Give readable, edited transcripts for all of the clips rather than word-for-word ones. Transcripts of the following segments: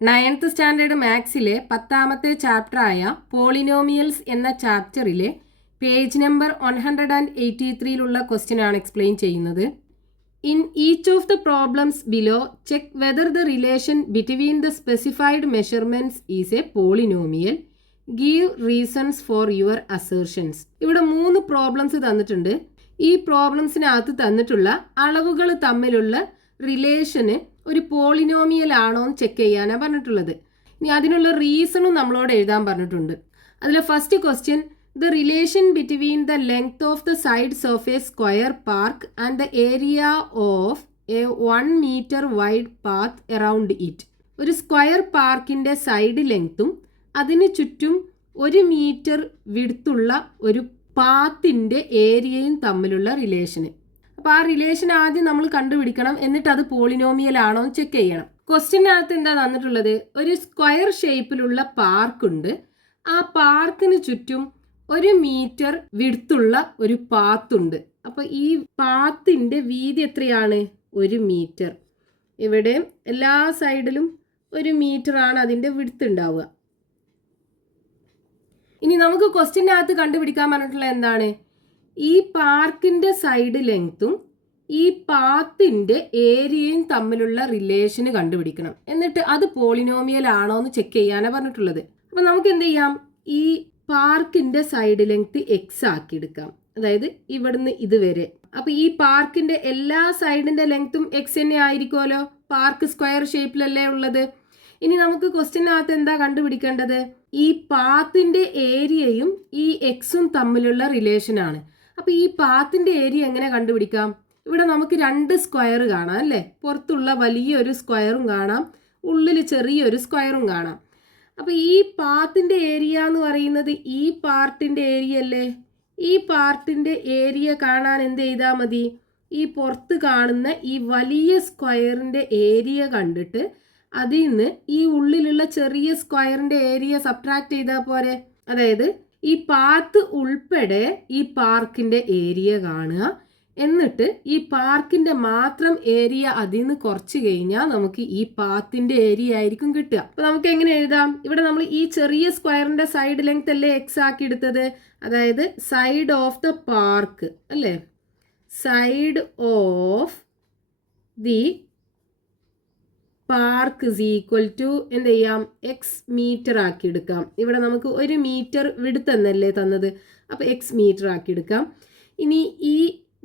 9th standard മാത്സിലെ 10ാമത്തെ ചാപ്റ്ററായ polynomials എന്ന ചാപ്റ്ററിലെ പേജ് നമ്പർ 183ലുള്ള ക്വസ്റ്റ്യൻ ആണ് എക്സ്പ്ലെയിൻ ചെയ്യുന്നത്. In each of the problems below check whether the relation between the specified measurements is a polynomial. Give reasons for your assertions. ഇവിടെ 3 problems തന്നിട്ടുണ്ട്. ഈ പ്രോബ്ലംസിനകത്ത് തന്നിട്ടുള്ള അളവുകൾ തമ്മിലുള്ള റിലേഷന് ഒരു പോളിനോമിയൽ ആണോ എന്ന് ചെക്ക് ചെയ്യാനാണ് പറഞ്ഞിട്ടുള്ളത്. ഇനി അതിനുള്ള റീസണും നമ്മളോട് എഴുതാൻ പറഞ്ഞിട്ടുണ്ട്. അതിൽ first question, the relation between the length of the sides of a square park and the area of a 1 metre wide path around it. ഒരു സ്ക്വയർ പാർക്കിന്റെ സൈഡ് ലെങ്ത്തും അതിന് ചുറ്റും 1 മീറ്റർ വിഡ്ത്തുള്ള ഒരു പാത്തിന്റെ ഏരിയയും തമ്മിലുള്ള റിലേഷന്. അപ്പോൾ ആ റിലേഷൻ ആദ്യം നമ്മൾ കണ്ടുപിടിക്കണം, എന്നിട്ട് അത് പോളിനോമിയൽ ആണോ എന്ന് ചെക്ക് ചെയ്യണം. ക്വസ്റ്റ്യനകത്ത് എന്താ തന്നിട്ടുള്ളത്? ഒരു സ്ക്വയർ ഷേപ്പിലുള്ള പാർക്കുണ്ട്. ആ പാർക്കിന് ചുറ്റും 1 മീറ്റർ വിഡ്ത്തുള്ള ഒരു പാത്തുണ്ട്. അപ്പോൾ ഈ പാത്തിന്റെ വീതി എത്രയാണ്? 1 മീറ്റർ. ഇവിടെ എല്ലാ സൈഡിലും 1 മീറ്റർ ആണ് അതിന്റെ വിഡ്ത്ത് ഉണ്ടാവുക. ഇനി നമുക്ക് ക്വസ്റ്റ്യനകത്ത് കണ്ടുപിടിക്കാൻ പറഞ്ഞിട്ടുള്ള എന്താണ്? ഈ പാർക്കിന്റെ സൈഡ് ലെങ്ത്തും ഈ പാത്തിന്റെ ഏരിയയും തമ്മിലുള്ള റിലേഷന് കണ്ടുപിടിക്കണം. എന്നിട്ട് അത് പോളിനോമിയൽ ആണോ എന്ന് ചെക്ക് ചെയ്യാനാണ് പറഞ്ഞിട്ടുള്ളത്. അപ്പൊ നമുക്ക് എന്ത് ചെയ്യാം? ഈ പാർക്കിന്റെ സൈഡ് ലെങ്ത് എക്സ് ആക്കി എടുക്കാം. അതായത് ഇവിടുന്ന് ഇതുവരെ. അപ്പൊ ഈ പാർക്കിന്റെ എല്ലാ സൈഡിന്റെ ലെങ്ത്തും എക്സ് തന്നെ ആയിരിക്കുമല്ലോ. പാർക്ക് സ്ക്വയർ ഷേപ്പിലല്ലേ ഉള്ളത്. ഇനി നമുക്ക് ക്വസ്റ്റ്യനകത്ത് എന്താ കണ്ടുപിടിക്കേണ്ടത്? ഈ പാത്തിന്റെ ഏരിയയും ഈ എക്സും തമ്മിലുള്ള റിലേഷനാണ്. അപ്പൊ ഈ പാത്തിന്റെ ഏരിയ എങ്ങനെ കണ്ടുപിടിക്കാം? ഇവിടെ നമുക്ക് 2 സ്ക്വയർ കാണാം അല്ലേ? പുറത്തുള്ള വലിയൊരു സ്ക്വയറും കാണാം, ഉള്ളിൽ ചെറിയൊരു സ്ക്വയറും കാണാം. അപ്പൊ ഈ പാത്തിന്റെ ഏരിയ എന്ന് പറയുന്നത് ഈ പാർട്ടിന്റെ ഏരിയ അല്ലേ? ഈ പാർട്ടിന്റെ ഏരിയ കാണാൻ എന്ത് ചെയ്താൽ മതി? ഈ പുറത്ത് കാണുന്ന ഈ വലിയ സ്ക്വയറിന്റെ ഏരിയ കണ്ടിട്ട് അതിൽ നിന്ന് ഈ ഉള്ളിലുള്ള ചെറിയ സ്ക്വയറിന്റെ ഏരിയ സബ്ട്രാക്ട് ചെയ്താൽ പോരെ. അതായത് ഈ പാത്ത് ഉൾപ്പെടെ ഈ പാർക്കിന്റെ ഏരിയ കാണുക, എന്നിട്ട് ഈ പാർക്കിന്റെ മാത്രം ഏരിയ അതിൽ നിന്ന് കുറച്ച് കഴിഞ്ഞാൽ നമുക്ക് ഈ പാത്തിന്റെ ഏരിയ ആയിരിക്കും കിട്ടുക. അപ്പൊ നമുക്ക് എങ്ങനെ എഴുതാം? ഇവിടെ നമ്മൾ ഈ ചെറിയ സ്ക്വയറിന്റെ സൈഡ് ലെങ്ത് അല്ലേ എക്സ് ആക്കി എടുത്തത്. അതായത് സൈഡ് ഓഫ് ദ പാർക്ക് അല്ലേ? Side of the park is equal to എന്ത് ചെയ്യാം? എക്സ് മീറ്റർ ആക്കി എടുക്കാം. ഇവിടെ നമുക്ക് 1 മീറ്റർ വിഡ്ത്ത് എന്നല്ലേ തന്നത്. അപ്പൊ എക്സ് മീറ്റർ ആക്കി എടുക്കാം. ഇനി ഈ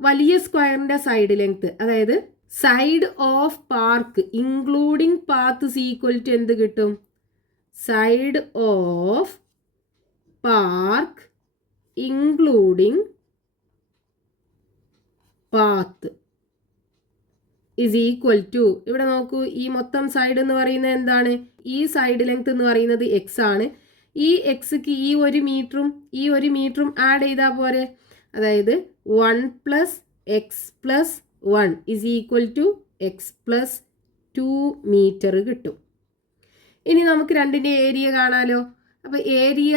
വലിയ സ്ക്വയറിന്റെ സൈഡ് ലെങ്ത്, അതായത് side of park including path is equal to എന്ത് കിട്ടും? Side of park including path is equal to, ഇവിടെ നോക്കൂ, ഈ മൊത്തം സൈഡ് എന്ന് പറയുന്നത് എന്താണ്? ഈ സൈഡ് ലെങ്ത് എന്ന് പറയുന്നത് എക്സ് ആണ്. ഈ എക്സ്ക്ക് ഈ 1 മീറ്ററും ഈ 1 മീറ്ററും ആഡ് ചെയ്താൽ പോരെ. അതായത് 1 + x + 1 is equal to x + 2 metre കിട്ടും. ഇനി നമുക്ക് രണ്ടിൻ്റെ ഏരിയ കാണാലോ. അപ്പൊ ഏരിയ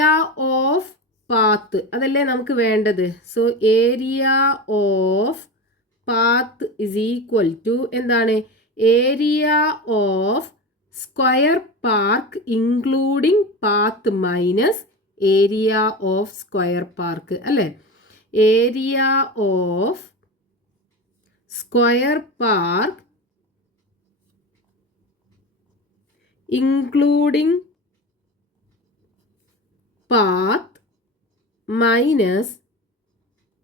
ഓഫ് പാത്ത് അതല്ലേ നമുക്ക് വേണ്ടത്. So area of path is equal to എന്താണ്? Area of square park including path minus area of square park അല്ലേ? Area of square park including path minus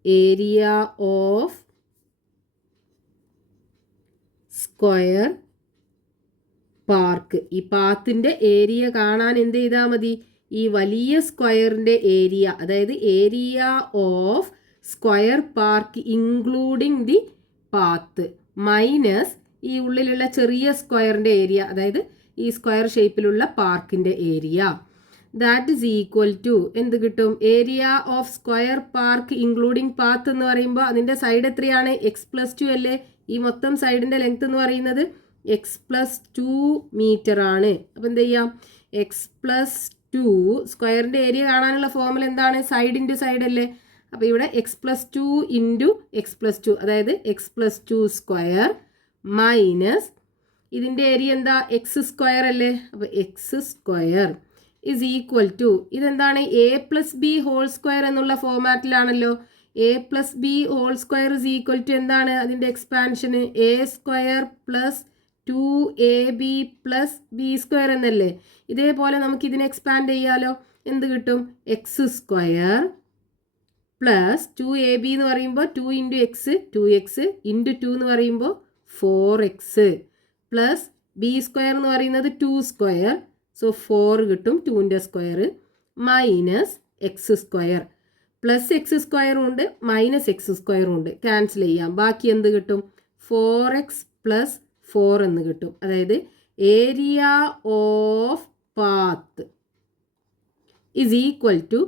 area of square park. ഈ പാത്തിന്റെ area കാണാൻ എന്ത് ചെയ്താൽ മതി? ഈ വലിയ സ്ക്വയറിന്റെ ഏരിയ, അതായത് area of square park including the path minus ഈ ഉള്ളിലുള്ള ചെറിയ സ്ക്വയറിന്റെ ഏരിയ, അതായത് ഈ സ്ക്വയർ ഷേപ്പിലുള്ള പാർക്കിന്റെ ഏരിയ. ദാറ്റ് ഇസ് ഈക്വൽ ടു എന്ത് കിട്ടും? Area of square park including path എന്ന് പറയുമ്പോൾ അതിന്റെ സൈഡ് എത്രയാണ്? എക്സ് + 2 അല്ലേ? ഈ മൊത്തം സൈഡിന്റെ ലെങ്ത് എന്ന് പറയുന്നത് എക്സ് + 2 മീറ്റർ ആണ്. അപ്പൊ എന്ത് ചെയ്യാം? എക്സ് + 2 സ്ക്വയറിന്റെ ഏരിയ കാണാനുള്ള ഫോർമുല എന്താണ്? സൈഡ് ഇൻറ്റു സൈഡ് അല്ലേ? അപ്പൊ ഇവിടെ എക്സ് + 2 ഇൻറ്റു എക്സ് + 2, അതായത് എക്സ് + 2 സ്ക്വയർ മൈനസ് ഇതിൻ്റെ ഏരിയ എന്താ? എക്സ് സ്ക്വയർ അല്ലേ? അപ്പോൾ X square is equal to ഇതെന്താണ്? A plus B whole square എന്നുള്ള ഫോമാറ്റിലാണല്ലോ. A plus B whole square is equal to എന്താണ്? അതിൻ്റെ എക്സ്പാൻഷന് A square plus 2ab plus B square എന്നല്ലേ. ഇതേപോലെ നമുക്ക് ഇതിനെ എക്സ്പാൻഡ് ചെയ്യാലോ. എന്ത് കിട്ടും? എക്സ് സ്ക്വയർ പ്ലസ് 2ab എന്ന് പറയുമ്പോൾ 2 ഇൻറ്റു എക്സ് 2x ഇൻറ്റു 2 എന്ന് പറയുമ്പോൾ 4x പ്ലസ് ബി സ്ക്വയർ എന്ന് പറയുന്നത് 2 സ്ക്വയർ, സോ 4 കിട്ടും. 2ൻ്റെ square minus X square plus X സ്ക്വയറും ഉണ്ട് മൈനസ് എക്സ് സ്ക്വയറും ഉണ്ട്. ക്യാൻസൽ ചെയ്യാം. ബാക്കി എന്ത് കിട്ടും? 4x പ്ലസ് 4 എന്ന് കിട്ടും. അതായത് area of path is equal to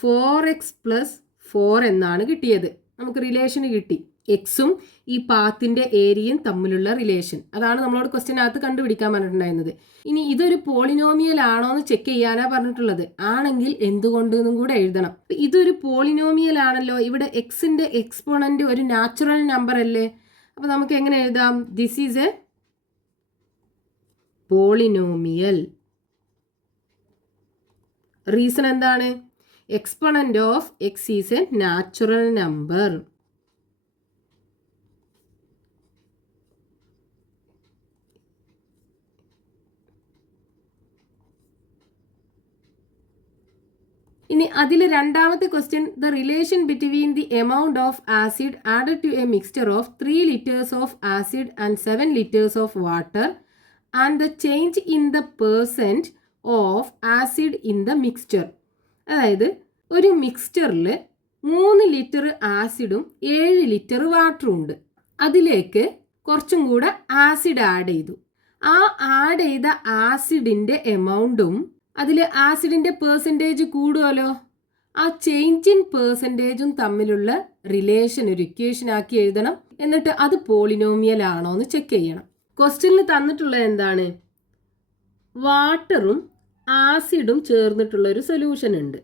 4x plus 4 എന്നാണ് കിട്ടിയത്. നമുക്ക് റിലേഷൻ കിട്ടി. എക്സും ഈ പാത്തിൻ്റെ ഏരിയയും തമ്മിലുള്ള റിലേഷൻ. അതാണ് നമ്മളോട് ക്വസ്റ്റ്യനകത്ത് കണ്ടുപിടിക്കാൻ പറഞ്ഞിട്ടുണ്ടായിരുന്നത്. ഇനി ഇതൊരു പോളിനോമിയൽ ആണോ എന്ന് ചെക്ക് ചെയ്യാനാണ് പറഞ്ഞിട്ടുള്ളത്. ആണെങ്കിൽ എന്തുകൊണ്ടെന്നും കൂടെ എഴുതണം. ഇതൊരു പോളിനോമിയൽ ആണല്ലോ. ഇവിടെ എക്സിൻ്റെ എക്സ്പോണൻ്റ് ഒരു നാച്ചുറൽ നമ്പർ അല്ലേ. അപ്പോൾ നമുക്ക് എങ്ങനെ എഴുതാം? This is a polynomial. Reason എന്താണ്? Exponent of X is a natural number. ഇനി അതിൽ രണ്ടാമത്തെ question, the relation between the amount of acid added to a mixture of 3 liters of acid and 7 liters of water and the change in the percent of acid in the mixture. അതായത് ഒരു മിക്സ്ചറിൽ 3 litre ആസിഡും 7 litre വാട്ടറും ഉണ്ട്. അതിലേക്ക് കുറച്ചും കൂടെ acid add ചെയ്തു. ആ ആഡ് ചെയ്ത ആസിഡിൻ്റെ എമൗണ്ടും അതിൽ ആസിഡിൻ്റെ പേഴ്സൻറ്റേജ് കൂടുമല്ലോ. ആ ചേഞ്ച് ഇൻ പേഴ്സൻറ്റേജും തമ്മിലുള്ള റിലേഷൻ ഒരു ഇക്വേഷൻ ആക്കി എഴുതണം. എന്നിട്ട് അത് പോളിനോമിയൽ ആണോ എന്ന് ചെക്ക് ചെയ്യണം. ക്വസ്റ്റ്യനിൽ തന്നിട്ടുള്ളത് എന്താണ്? വാട്ടറും ആസിഡും ചേർന്നിട്ടുള്ള ഒരു സൊല്യൂഷൻ ഉണ്ട്.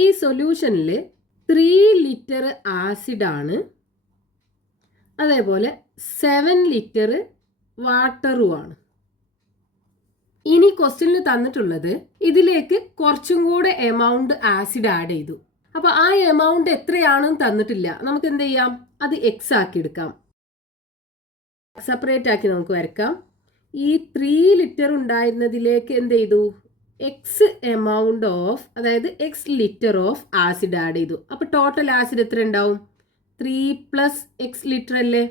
ഈ സൊല്യൂഷനിൽ 3 ലിറ്റർ ആസിഡാണ്, അതേപോലെ 7 ലിറ്റർ വാട്ടറുമാണ്. ഇനി ക്വസ്റ്റ്യനിൽ തന്നിട്ടുള്ളത് ഇതിലേക്ക് കുറച്ചും കൂടെ എമൗണ്ട് ആസിഡ് ആഡ് ചെയ്തു. അപ്പോൾ ആ എമൗണ്ട് എത്രയാണെന്ന് തന്നിട്ടില്ല. നമുക്ക് എന്ത് ചെയ്യാം? അത് എക്സ് ആക്കി എടുക്കാം. സെപ്പറേറ്റ് ആക്കി നമുക്ക് വരക്കാം. ഈ 3 ലിറ്റർ ഉണ്ടായിരുന്നതിലേക്ക് എന്ത് ചെയ്തു? എക്സ് എമൗണ്ട് ഓഫ്, അതായത് X litre of acid add ചെയ്തു. അപ്പോൾ ടോട്ടൽ ആസിഡ് എത്ര ഉണ്ടാവും? 3 പ്ലസ് എക്സ് ലിറ്റർ അല്ലേ.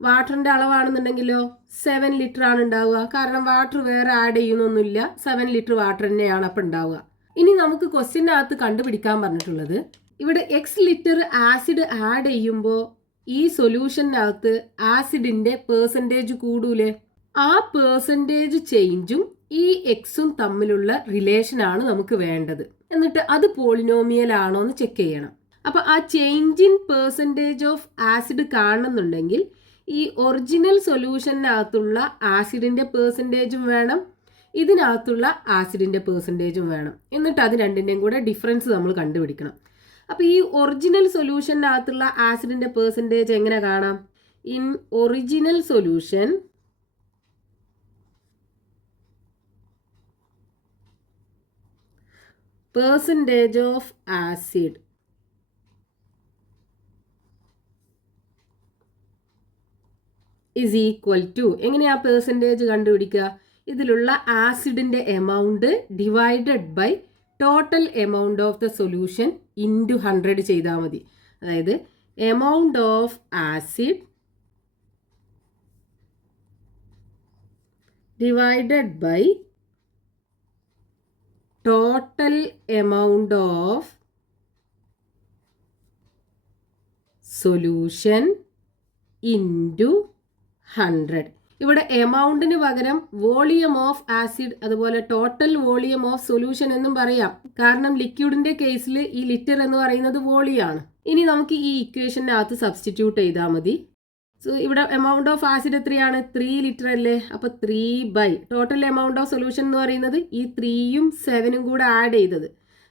വാട്ടറിൻ്റെ അളവാണെന്നുണ്ടെങ്കിലോ 7 ലിറ്റർ ആണ് ഉണ്ടാവുക. കാരണം വാട്ടർ വേറെ ആഡ് ചെയ്യുന്നൊന്നുമില്ല. 7 ലിറ്റർ വാട്ടർ തന്നെയാണ് അപ്പം ഉണ്ടാവുക. ഇനി നമുക്ക് ക്വസ്റ്റ്യനകത്ത് കണ്ടുപിടിക്കാൻ പറഞ്ഞിട്ടുള്ളത്, ഇവിടെ എക്സ് ലിറ്റർ ആസിഡ് ആഡ് ചെയ്യുമ്പോൾ ഈ സൊല്യൂഷനകത്ത് ആസിഡിൻ്റെ പേഴ്സൻറ്റേജ് കൂടൂലേ. ആ പേഴ്സൻറ്റേജ് ചേഞ്ചും ഈ എക്സും തമ്മിലുള്ള റിലേഷനാണ് നമുക്ക് വേണ്ടത്. എന്നിട്ട് അത് പോളിനോമിയൽ ആണോ എന്ന് ചെക്ക് ചെയ്യണം. അപ്പോൾ ആ change in percentage of acid കാണുന്നുണ്ടെങ്കിൽ ഈ ഒറിജിനൽ സൊല്യൂഷനകത്തുള്ള ആസിഡിൻ്റെ പേഴ്സൻറ്റേജും വേണം, ഇതിനകത്തുള്ള ആസിഡിൻ്റെ പേഴ്സൻറ്റേജും വേണം. എന്നിട്ട് അത് രണ്ടിൻ്റെയും കൂടെ ഡിഫറൻസ് നമ്മൾ കണ്ടുപിടിക്കണം. അപ്പോൾ ഈ ഒറിജിനൽ സൊല്യൂഷനകത്തുള്ള ആസിഡിൻ്റെ പേഴ്സൻറ്റേജ് എങ്ങനെ കാണാം? In original solution percentage of acid is equal to, എങ്ങനെയാ പെർസെൻറ്റേജ് കണ്ടുപിടിക്കുക? ഇതിലുള്ള ആസിഡിൻ്റെ amount divided by total amount of the solution into 100 ചെയ്താൽ മതി. അതായത് amount of acid divided by total amount of solution into 100. ഇവിടെ എമൗണ്ടിന് പകരം വോളിയം ഓഫ് ആസിഡ് അതുപോലെ ടോട്ടൽ വോളിയം ഓഫ് സൊല്യൂഷൻ എന്നും പറയാം. കാരണം ലിക്വിഡിന്റെ കേസിൽ ഈ ലിറ്റർ എന്ന് പറയുന്നത് വോളിയാണ്. ഇനി നമുക്ക് ഈ ഇക്വേഷനകത്ത് സബ്സ്റ്റിറ്റ്യൂട്ട് ചെയ്താൽ മതി. സോ ഇവിടെ എമൗണ്ട് ഓഫ് ആസിഡ് എത്രയാണ്? 3 ലിറ്റർ അല്ലേ. അപ്പോൾ 3 by total amount of solution എന്ന് പറയുന്നത് ഈ 3യും 7ഉം കൂടെ ആഡ് ചെയ്തത്,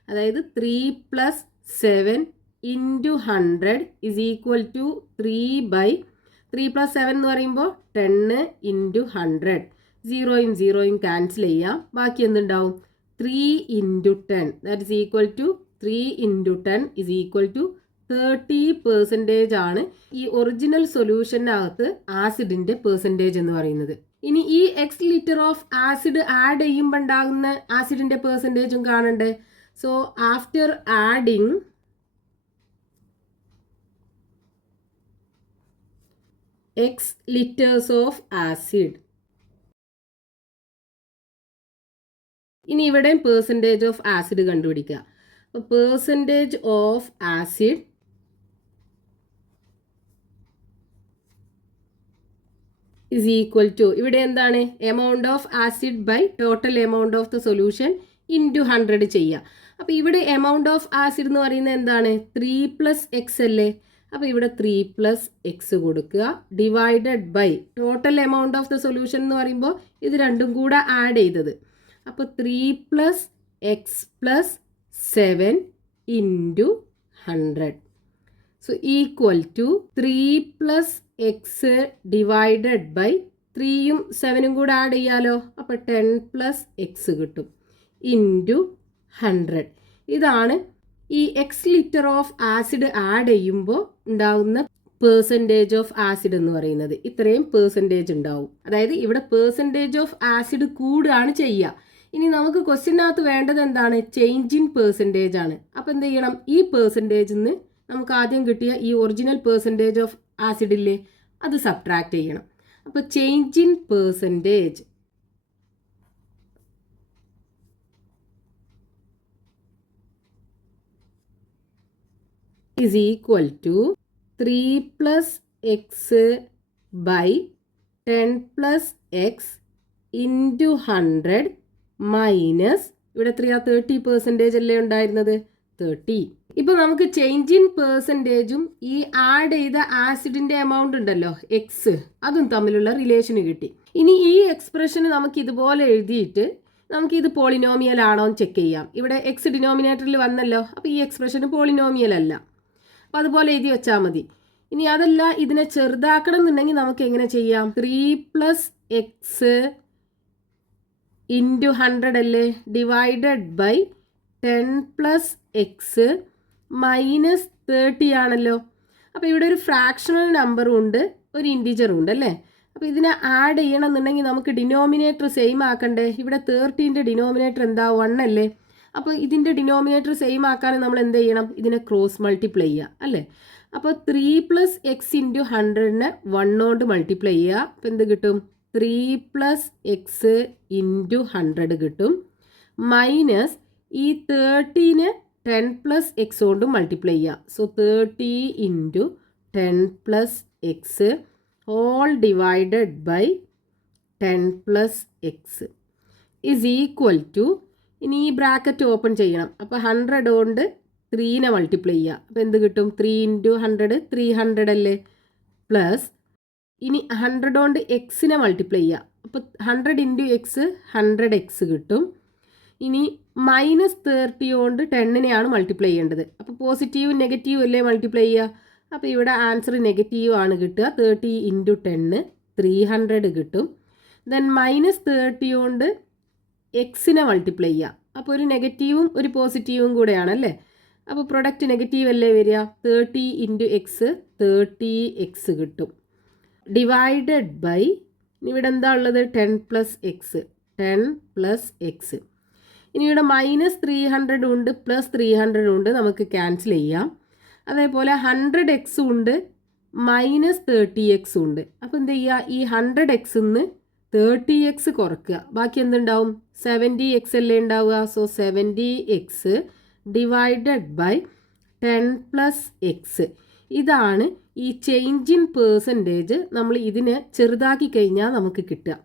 അതായത് 3 + 7 × 100 is equal to 3 ബൈ 3+7 എന്ന് പറയുമ്പോൾ 10 × 100. 0യും 0യും ക്യാൻസൽ ചെയ്യാം. ബാക്കി എന്തുണ്ടാവും? 3 × 10 that is equal to 3 × 10 is equal to 30% ആണ് ഈ ഒറിജിനൽ സൊല്യൂഷനകത്ത് ആസിഡിന്റെ പെർസെൻറ്റേജ് എന്ന് പറയുന്നത്. ഇനി ഈ x litre of acid add ചെയ്യുമ്പോൾ ഉണ്ടാകുന്ന ആസിഡിന്റെ പെർസെൻറ്റേജും കാണണ്ടേ. So after adding x litres of acid, ഇനി ഇവിടെയും പെർസെൻറ്റേജ് ഓഫ് ആസിഡ് കണ്ടുപിടിക്കുക. അപ്പോൾ percentage of acid is equal to, ഇവിടെ എന്താണ്? Amount of acid by total amount of the solution into 100 ചെയ്യുക. അപ്പോൾ ഇവിടെ എമൗണ്ട് ഓഫ് ആസിഡ് എന്ന് പറയുന്നത് എന്താണ്? 3+x അല്ലേ. അപ്പോൾ ഇവിടെ 3+x കൊടുക്കുക, divided by total amount of the solution എന്ന് പറയുമ്പോൾ ഇത് രണ്ടും കൂടെ ആഡ് ചെയ്തത്. അപ്പോൾ 3+x+7 into 100. So equal to 3+x divided by 3യും 7ഉം കൂടെ ആഡ് ചെയ്യാലോ. അപ്പോൾ 10+x കിട്ടും ഇൻറ്റു 100. ഇതാണ് ഈ x litre of acid add ചെയ്യുമ്പോൾ ഉണ്ടാകുന്ന പെർസെൻറ്റേജ് ഓഫ് ആസിഡ് എന്ന് പറയുന്നത്. ഇത്രയും പെർസെൻറ്റേജ് ഉണ്ടാവും. അതായത് ഇവിടെ പെർസെൻറ്റേജ് ഓഫ് ആസിഡ് കൂടുകയാണ് ചെയ്യുക. ഇനി നമുക്ക് ക്വസ്റ്റ്യനകത്ത് വേണ്ടത് എന്താണ്? ചേഞ്ച് ഇൻ പെർസെൻറ്റേജ് ആണ്. അപ്പോൾ എന്ത് ചെയ്യണം? ഈ പെർസെൻറ്റേജിൽ നിന്ന് നമുക്ക് ആദ്യം കിട്ടിയ ഈ ഒറിജിനൽ പെർസെൻറ്റേജ് ഓഫ് ആസിഡ് ഇല്ലേ, അത് സബ്ട്രാക്ട് ചെയ്യണം. അപ്പോൾ change in percentage is equal to 3+x by 10+x into 100 minus ഇവിടെ 30% അല്ലേ ഉണ്ടായിരുന്നത്, 30. ഇപ്പോൾ നമുക്ക് ചേഞ്ച് ഇൻ പെർസെൻറ്റേജും ഈ ആഡ് ചെയ്ത ആസിഡിന്റെ എമൗണ്ട് ഉണ്ടല്ലോ എക്സ്, അതും തമ്മിലുള്ള റിലേഷന് കിട്ടി. ഇനി ഈ എക്സ്പ്രഷന് നമുക്ക് ഇതുപോലെ എഴുതിയിട്ട് നമുക്ക് ഇത് പോളിനോമിയൽ ആണോ എന്ന് ചെക്ക് ചെയ്യാം. ഇവിടെ എക്സ് ഡിനോമിനേറ്ററിൽ വന്നല്ലോ, അപ്പോൾ ഈ എക്സ്പ്രഷന് പോളിനോമിയൽ അല്ല. അപ്പോൾ അതുപോലെ എഴുതി വെച്ചാൽ മതി. ഇനി അതല്ല, ഇതിനെ ചെറുതാക്കണം എന്നുണ്ടെങ്കിൽ നമുക്ക് എങ്ങനെ ചെയ്യാം? 3+x ഇൻറ്റു 100 അല്ലേ, ഡിവൈഡഡ് ബൈ 10+x മൈനസ് 30 ആണല്ലോ. അപ്പോൾ ഇവിടെ ഒരു ഫ്രാക്ഷണൽ നമ്പറും ഉണ്ട്, ഒരു ഇൻറ്റിജറും ഉണ്ട് അല്ലേ. അപ്പോൾ ഇതിനെ ആഡ് ചെയ്യണം എന്നുണ്ടെങ്കിൽ നമുക്ക് ഡിനോമിനേറ്റർ സെയിം ആക്കണ്ടേ. ഇവിടെ 30ൻ്റെ ഡിനോമിനേറ്റർ എന്താ? 1 അല്ലേ. അപ്പോൾ ഇതിൻ്റെ ഡിനോമിനേറ്റർ സെയിം ആക്കാൻ നമ്മൾ എന്ത് ചെയ്യണം? ഇതിനെ ക്രോസ് മൾട്ടിപ്ലൈ ചെയ്യുക അല്ലേ. അപ്പോൾ 3+x ഇൻറ്റു 100നെ 1 കൊണ്ട് മൾട്ടിപ്ലൈ ചെയ്യുക. അപ്പോൾ എന്ത് കിട്ടും? 3+x ഇൻറ്റു 100 കിട്ടും, മൈനസ് ഈ 30നെ 10+x കൊണ്ട് മൾട്ടിപ്ലൈ ചെയ്യുക. So 30 into 10+x all divided by 10+x is equal to, ഇനി ഈ ബ്രാക്കറ്റ് ഓപ്പൺ ചെയ്യണം. അപ്പോൾ 100 കൊണ്ട് 3നെ മൾട്ടിപ്ലൈ ചെയ്യുക. അപ്പോൾ എന്ത് കിട്ടും? 3 ഇൻറ്റു 100 300 അല്ലേ, പ്ലസ് ഇനി 100 കൊണ്ട് എക്സിനെ മൾട്ടിപ്ലൈ ചെയ്യുക. അപ്പോൾ 100 ഇൻറ്റു എക്സ് 100x കിട്ടും. ഇനി -30 കൊണ്ട് 10നെയാണ് മൾട്ടിപ്ലൈ ചെയ്യേണ്ടത്. അപ്പോൾ പോസിറ്റീവും നെഗറ്റീവും അല്ലേ മൾട്ടിപ്ലൈ ചെയ്യുക. അപ്പോൾ ഇവിടെ ആൻസർ നെഗറ്റീവ് ആണ് കിട്ടുക. 30 ഇൻറ്റു 10 300 കിട്ടും. ദെൻ -30 കൊണ്ട് എക്സിനെ മൾട്ടിപ്ലൈ ചെയ്യുക. അപ്പോൾ ഒരു നെഗറ്റീവും ഒരു പോസിറ്റീവും കൂടെയാണല്ലേ. അപ്പോൾ പ്രൊഡക്റ്റ് നെഗറ്റീവ് അല്ലേ വരിക. 30 ഇൻറ്റു എക്സ് 30x കിട്ടും, ഡിവൈഡഡ് ബൈ ഇവിടെ എന്താ ഉള്ളത്? 10+x 10+x. ഇനി ഇവിടെ -300 ഉണ്ട് +300 ഉണ്ട്, നമുക്ക് ക്യാൻസൽ ചെയ്യാം. അതേപോലെ 100x ഉണ്ട് -30x ഉണ്ട്. അപ്പോൾ എന്ത് ചെയ്യുക? ഈ 100x നിന്ന് 30x കുറയ്ക്കുക. ബാക്കി എന്തുണ്ടാവും? 70x അല്ലേ ഉണ്ടാവുക. So 70x divided by 10+x. ഇതാണ് ഈ ചേഞ്ച് ഇൻ പെർസെൻറ്റേജ്. നമ്മൾ ഇതിനെ ചെറുതാക്കി കഴിഞ്ഞാൽ നമുക്ക് കിട്ടുക.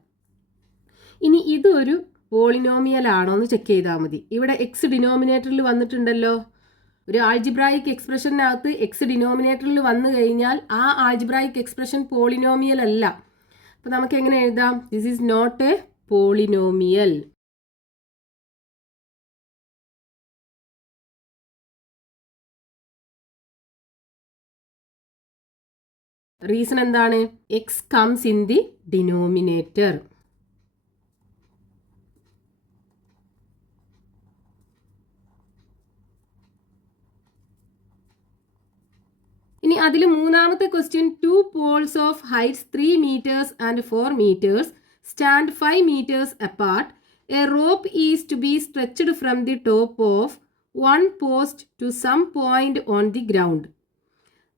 ഇനി ഇതൊരു പോളിനോമിയൽ ആണോ എന്ന് ചെക്ക് ചെയ്താൽ മതി. ഇവിടെ എക്സ് ഡിനോമിനേറ്ററിൽ വന്നിട്ടുണ്ടല്ലോ. ഒരു ആൾജിബ്രായിക് എക്സ്പ്രഷനകത്ത് എക്സ് ഡിനോമിനേറ്ററിൽ വന്നു കഴിഞ്ഞാൽ ആ ആൾജിബ്രായിക് എക്സ്പ്രഷൻ പോളിനോമിയൽ അല്ല. അപ്പോൾ നമുക്ക് എങ്ങനെ എഴുതാം? This is not a polynomial. Reason എന്താണ്? X comes in the denominator. ഇനി അതിൽ മൂന്നാമത്തെ question, 2 poles of heights 3 meters and 4 meters stand 5 meters apart. A rope is to be stretched from the top of one post to some point on the ground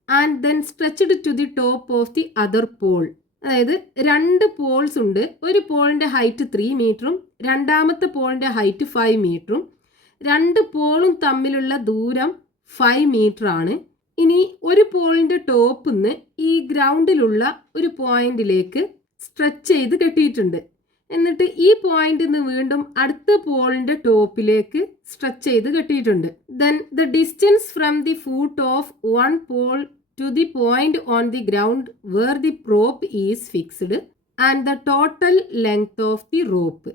and then stretched to the top of the other pole. അതായത് 2 Paul's ഉണ്ട്. ഒരു പോളിൻ്റെ height 3 മീറ്ററും രണ്ടാമത്തെ പോളിൻ്റെ height 5 മീറ്ററും. 2 പോളും തമ്മിലുള്ള ദൂരം 5 metre ആണ്. ഇനി ഒരു പോളിൻ്റെ ടോപ്പിൽ നിന്ന് ഈ ഗ്രൗണ്ടിലുള്ള ഒരു പോയിന്റിലേക്ക് സ്ട്രെച്ച് ചെയ്ത് കെട്ടിയിട്ടുണ്ട്. എന്നിട്ട് ഈ പോയിന്റിൽ നിന്ന് വീണ്ടും അടുത്ത പോളിൻ്റെ ടോപ്പിലേക്ക് സ്ട്രെച്ച് ചെയ്ത് കെട്ടിയിട്ടുണ്ട്. Then the distance from the foot of one pole to the point on the ground where the rope is fixed and the total length of the rope.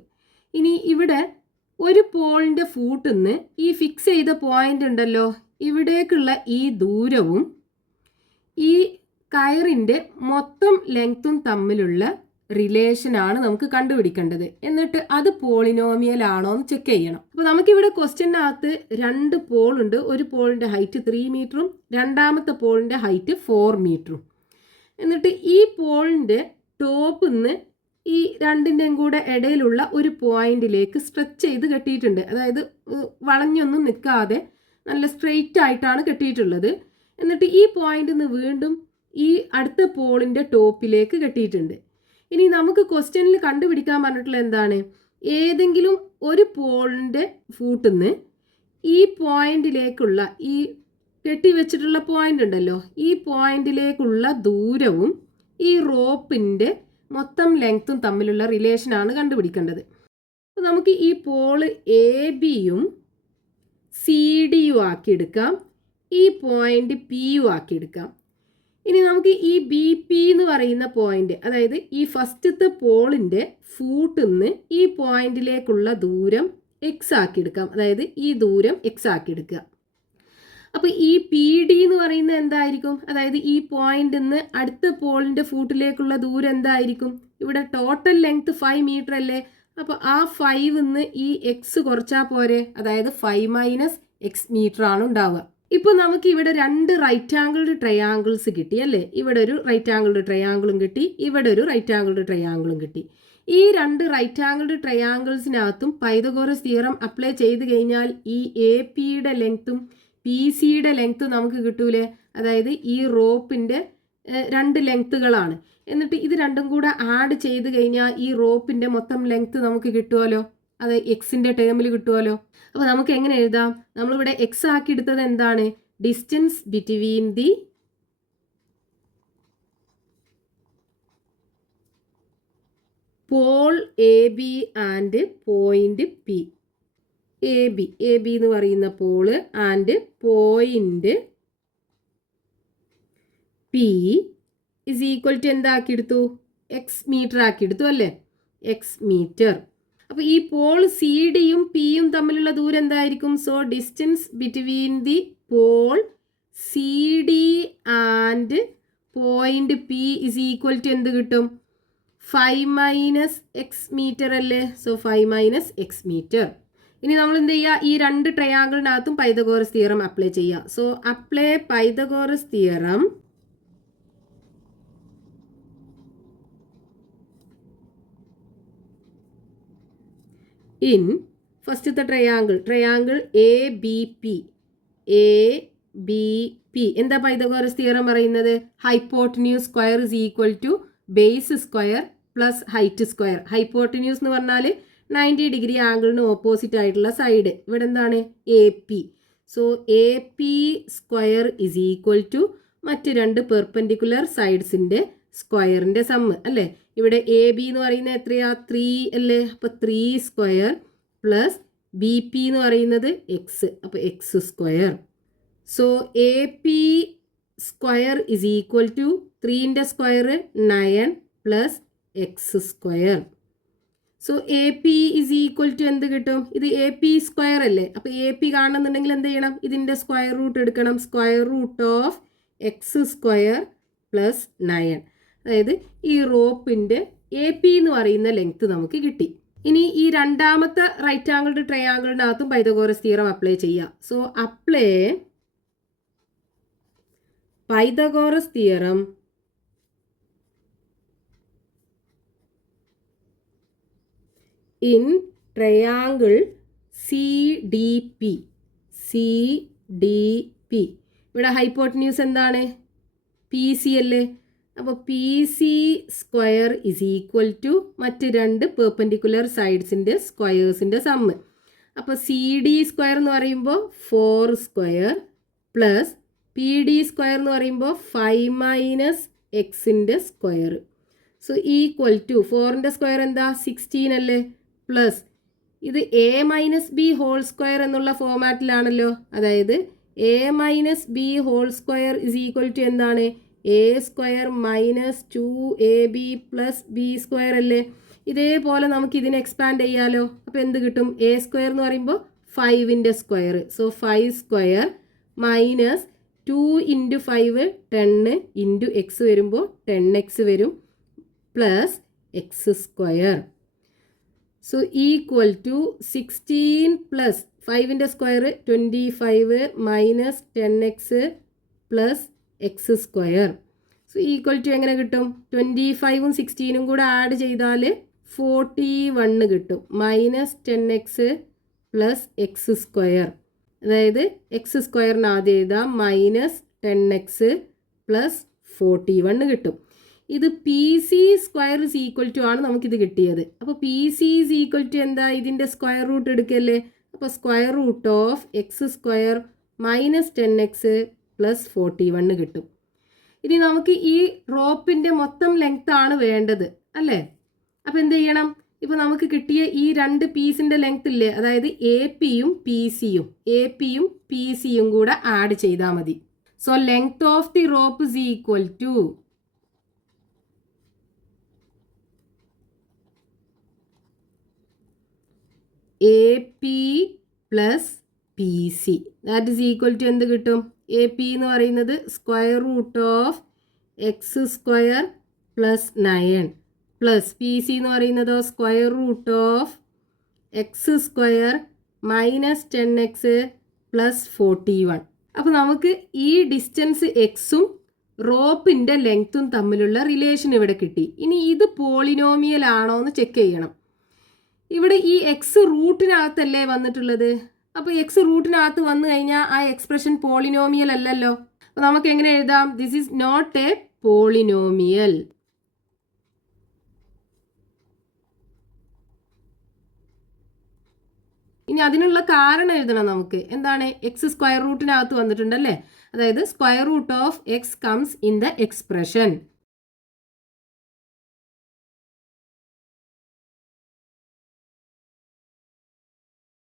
ഇനി ഇവിടെ ഒരു പോളിൻ്റെ ഫൂട്ടിൽ നിന്ന് ഈ ഫിക്സ് ചെയ്ത പോയിന്റ് ഉണ്ടല്ലോ, ഇവിടേക്കുള്ള ഈ ദൂരവും ഈ കയറിൻ്റെ മൊത്തം ലെങ്ത്തും തമ്മിലുള്ള റിലേഷനാണ് നമുക്ക് കണ്ടുപിടിക്കേണ്ടത്. എന്നിട്ട് അത് പോളിനോമിയൽ ആണോ എന്ന് ചെക്ക് ചെയ്യണം. അപ്പോൾ നമുക്കിവിടെ ക്വസ്റ്റ്യനകത്ത് 2 പോളുണ്ട്. ഒരു പോളിൻ്റെ ഹൈറ്റ് 3 മീറ്ററും രണ്ടാമത്തെ പോളിൻ്റെ ഹൈറ്റ് 4 മീറ്ററും. എന്നിട്ട് ഈ പോളിൻ്റെ ടോപ്പിൽ നിന്ന് ഈ രണ്ടിൻ്റെയും കൂടെ ഇടയിലുള്ള ഒരു പോയിന്റിലേക്ക് സ്ട്രെച്ച് ചെയ്ത് കെട്ടിയിട്ടുണ്ട്. അതായത് വളഞ്ഞൊന്നും നിൽക്കാതെ നല്ല സ്ട്രെയിറ്റ് ആയിട്ടാണ് കെട്ടിയിട്ടുള്ളത്. എന്നിട്ട് ഈ പോയിന്റിൽ നിന്ന് വീണ്ടും ഈ അടുത്ത പോളിൻ്റെ ടോപ്പിലേക്ക് കെട്ടിയിട്ടുണ്ട്. ഇനി നമുക്ക് ക്വസ്റ്റ്യനിൽ കണ്ടുപിടിക്കാൻ പറഞ്ഞിട്ടുള്ള എന്താണ്? ഏതെങ്കിലും ഒരു പോളിൻ്റെ ഫൂട്ടിൽ നിന്ന് ഈ പോയിന്റിലേക്കുള്ള ഈ കെട്ടിവെച്ചിട്ടുള്ള പോയിന്റ് ഉണ്ടല്ലോ, ഈ പോയിന്റിലേക്കുള്ള ദൂരവും ഈ റോപ്പിൻ്റെ മൊത്തം ലെങ്ത്തും തമ്മിലുള്ള റിലേഷനാണ് കണ്ടുപിടിക്കേണ്ടത്. അപ്പോൾ നമുക്ക് ഈ പോള് എ ബിയും സി ഡിയും ആക്കിയെടുക്കാം, ഈ പോയിന്റ് പിയും ആക്കിയെടുക്കാം. ഇനി നമുക്ക് ഈ ബി പി എന്ന് പറയുന്ന പോയിന്റ്, അതായത് ഈ ഫസ്റ്റത്തെ പോളിൻ്റെ ഫൂട്ടിൽ നിന്ന് ഈ പോയിന്റിലേക്കുള്ള ദൂരം എക്സ് ആക്കിയെടുക്കാം. അതായത് ഈ ദൂരം എക്സ് ആക്കിയെടുക്കുക. അപ്പോൾ ഈ പി ഡി എന്ന് പറയുന്നത് എന്തായിരിക്കും? അതായത് ഈ പോയിന്റിൽ നിന്ന് അടുത്ത പോളിൻ്റെ ഫൂട്ടിലേക്കുള്ള ദൂരം എന്തായിരിക്കും? ഇവിടെ ടോട്ടൽ ലെങ്ത് 5 മീറ്റർ അല്ലേ? അപ്പോൾ ആ 5 നിന്ന് ഈ എക്സ് കുറച്ചാൽ പോരെ, അതായത് 5 - x മീറ്റർ ആണ് ഉണ്ടാവുക. ഇപ്പോൾ നമുക്ക് ഇവിടെ 2 റൈറ്റ് ആംഗിൾഡ് ട്രയാങ്കിൾസ് കിട്ടി അല്ലേ? ഇവിടെ ഒരു റൈറ്റ് ആംഗിൾഡ് ട്രയാങ്കിളും കിട്ടി, ഇവിടെ ഒരു റൈറ്റ് ആംഗിൾഡ് ട്രയാങ്കിളും കിട്ടി. ഈ 2 റൈറ്റ് ആംഗിൾഡ് ട്രയാങ്കിൾസിനകത്തും പൈതഗോറസ് തിയറം അപ്ലൈ ചെയ്ത് കഴിഞ്ഞാൽ ഈ എ പിയുടെ ലെങ്ത്തും പി സിയുടെ ലെങ്ത്തും നമുക്ക് കിട്ടൂലേ? അതായത് ഈ റോപ്പിൻ്റെ 2 ലെങ്ത്തുകളാണ്. എന്നിട്ട് ഇത് രണ്ടും കൂടെ ആഡ് ചെയ്ത് കഴിഞ്ഞാൽ ഈ റോപ്പിൻ്റെ മൊത്തം ലെങ്ത്ത് നമുക്ക് കിട്ടുമല്ലോ, അത് എക്സിൻ്റെ ടേമിൽ കിട്ടുമല്ലോ. അപ്പോൾ നമുക്ക് എങ്ങനെ എഴുതാം? നമ്മളിവിടെ എക്സ് ആക്കി എടുത്തത് എന്താണ്? Distance between the pole A B and point P. A B എന്ന് പറയുന്ന pole and point P is equal to എന്താക്കിയെടുത്തു? എക്സ് മീറ്റർ ആക്കിയെടുത്തു അല്ലേ? X metre. അപ്പോൾ ഈ പോൾ സി ഡിയും പിയും തമ്മിലുള്ള ദൂരം എന്തായിരിക്കും? So distance between the pole C D and point P is equal to എന്ത് കിട്ടും? 5 - x മീറ്റർ അല്ലേ? So 5 - x metre. ഇനി നമ്മൾ എന്ത് ചെയ്യുക? ഈ 2 ട്രയാങ്കിളിനകത്തും പൈതഗോറസ് തിയറം അപ്ലൈ ചെയ്യുക. So apply Pythagoras theorem in ഫസ്റ്റത്തെ ട്രയാങ്കിൾ എ ബി പി. എന്താ പൈതഗോറസ് തിയറം പറയുന്നത്? Hypotenuse square is equal to base square plus height square. Hypotenuse എന്ന് പറഞ്ഞാൽ 90 ഡിഗ്രി ആംഗിളിന് ഓപ്പോസിറ്റ് ആയിട്ടുള്ള സൈഡ്. ഇവിടെ എന്താണ്? A P. So A P square is equal to മറ്റ് 2 പെർപെൻഡിക്കുലർ സൈഡ്സിൻ്റെ സ്ക്വയറിൻ്റെ സമ്മ് അല്ലേ? ഇവിടെ എ ബി എന്ന് പറയുന്നത് എത്രയാ? 3 അല്ലേ? അപ്പോൾ 3 സ്ക്വയർ പ്ലസ് ബി പി എന്ന് പറയുന്നത് എക്സ്, അപ്പോൾ X square. So A P square is equal to 3ൻ്റെ square 9 plus X square. So A P is equal to എന്ത് കിട്ടും? ഇത് എ പി സ്ക്വയർ അല്ലേ? അപ്പോൾ എ പി കാണുന്നുണ്ടെങ്കിൽ എന്ത് ചെയ്യണം? ഇതിൻ്റെ സ്ക്വയർ റൂട്ട് എടുക്കണം. Square root of X square plus 9. അതായത് ഈ റോപ്പിൻ്റെ AP എന്ന് പറയുന്ന ലെങ്ത് നമുക്ക് കിട്ടി. ഇനി ഈ രണ്ടാമത്തെ റൈറ്റ് ആംഗിൾഡ് ട്രയാംഗിളിനകത്തും പൈതഗോറസ് തിയറം അപ്ലൈ ചെയ്യാം. So apply Pythagoras theorem in triangle CDP. ഇവിടെ ഹൈപ്പോട്ടന്യൂസ് എന്താണ്? PC അല്ലേ? അപ്പോൾ PC square is equal to മറ്റ് രണ്ട് പെർപെൻഡിക്കുലർ സൈഡ്സിൻ്റെ സ്ക്വയേഴ്സിൻ്റെ സമ്മ്. അപ്പോൾ CD സ്ക്വയർ എന്ന് പറയുമ്പോൾ 4 സ്ക്വയർ പ്ലസ് PD സ്ക്വയർ എന്ന് പറയുമ്പോൾ 5 മൈനസ് എക്സിൻ്റെ സ്ക്വയർ. സോ ഈക്വൽ ടു 4ൻ്റെ സ്ക്വയർ എന്താ? 16 അല്ലേ? പ്ലസ് ഇത് A minus B whole square എന്നുള്ള ഫോമാറ്റിലാണല്ലോ. അതായത് A minus B whole square is equal to എന്താണ്? A square minus 2AB plus B square അല്ലേ? ഇതേപോലെ നമുക്ക് ഇതിനെ എക്സ്പാൻഡ് ചെയ്യാലോ. അപ്പോൾ എന്ത് കിട്ടും? A സ്ക്വയർ എന്ന് പറയുമ്പോൾ 5ൻ്റെ square. So 5 square minus 2 into 5 10 into X വരുമ്പോൾ 10x വരും plus X square. So equal to 16 plus 5ൻ്റെ square 25 minus 10x plus X square. So equal to എങ്ങനെ കിട്ടും? 25ഉം 16ഉം കൂടെ ആഡ് ചെയ്താൽ 41 കിട്ടും minus 10x plus X square. അതായത് എക്സ് സ്ക്വയറിന് ആദ്യം എഴുതാം മൈനസ് 10x പ്ലസ് 41 കിട്ടും. ഇത് PC square is equal to ആണ് നമുക്കിത് കിട്ടിയത്. അപ്പോൾ PC ഇസ് ഈക്വൽ ടു എന്താ? ഇതിൻ്റെ സ്ക്വയർ റൂട്ട് എടുക്കല്ലേ. അപ്പോൾ square root of X square minus 10x plus 41 കിട്ടും. ഇനി നമുക്ക് ഈ റോപ്പിൻ്റെ മൊത്തം ലെങ്ത് ആണ് വേണ്ടത് അല്ലേ? അപ്പോൾ എന്ത് ചെയ്യണം? ഇപ്പോൾ നമുക്ക് കിട്ടിയ ഈ രണ്ട് പീസിൻ്റെ ലെങ്ത് ഇല്ലേ, അതായത് APയും PCയും കൂടെ ആഡ് ചെയ്താൽ മതി. So length of the rope is equal to AP plus PC. That is equal to എന്ത് കിട്ടും? AP എന്ന് പറയുന്നത് square root of X square plus 9 plus PC എന്ന് പറയുന്നതോ square root of X square minus 10x plus 41. അപ്പോൾ നമുക്ക് ഈ distance എക്സും റോപ്പിൻ്റെ ലെങ്ത്തും തമ്മിലുള്ള റിലേഷൻ ഇവിടെ കിട്ടി. ഇനി ഇത് പോളിനോമിയൽ ആണോ എന്ന് ചെക്ക് ചെയ്യണം. ഇവിടെ ഈ എക്സ് റൂട്ടിനകത്തല്ലേ വന്നിട്ടുള്ളത്. അപ്പോൾ എക്സ് റൂട്ടിനകത്ത് വന്നു കഴിഞ്ഞാൽ ആ എക്സ്പ്രഷൻ പോളിനോമിയൽ അല്ലല്ലോ. അപ്പോൾ നമുക്ക് എങ്ങനെ എഴുതാം? This is not a polynomial. ഇനി അതിനുള്ള കാരണം എഴുതണം നമുക്ക്. എന്താണ്? എക്സ് സ്ക്വയർ റൂട്ടിനകത്ത് വന്നിട്ടുണ്ടല്ലേ. അതായത് square root of X comes in the expression.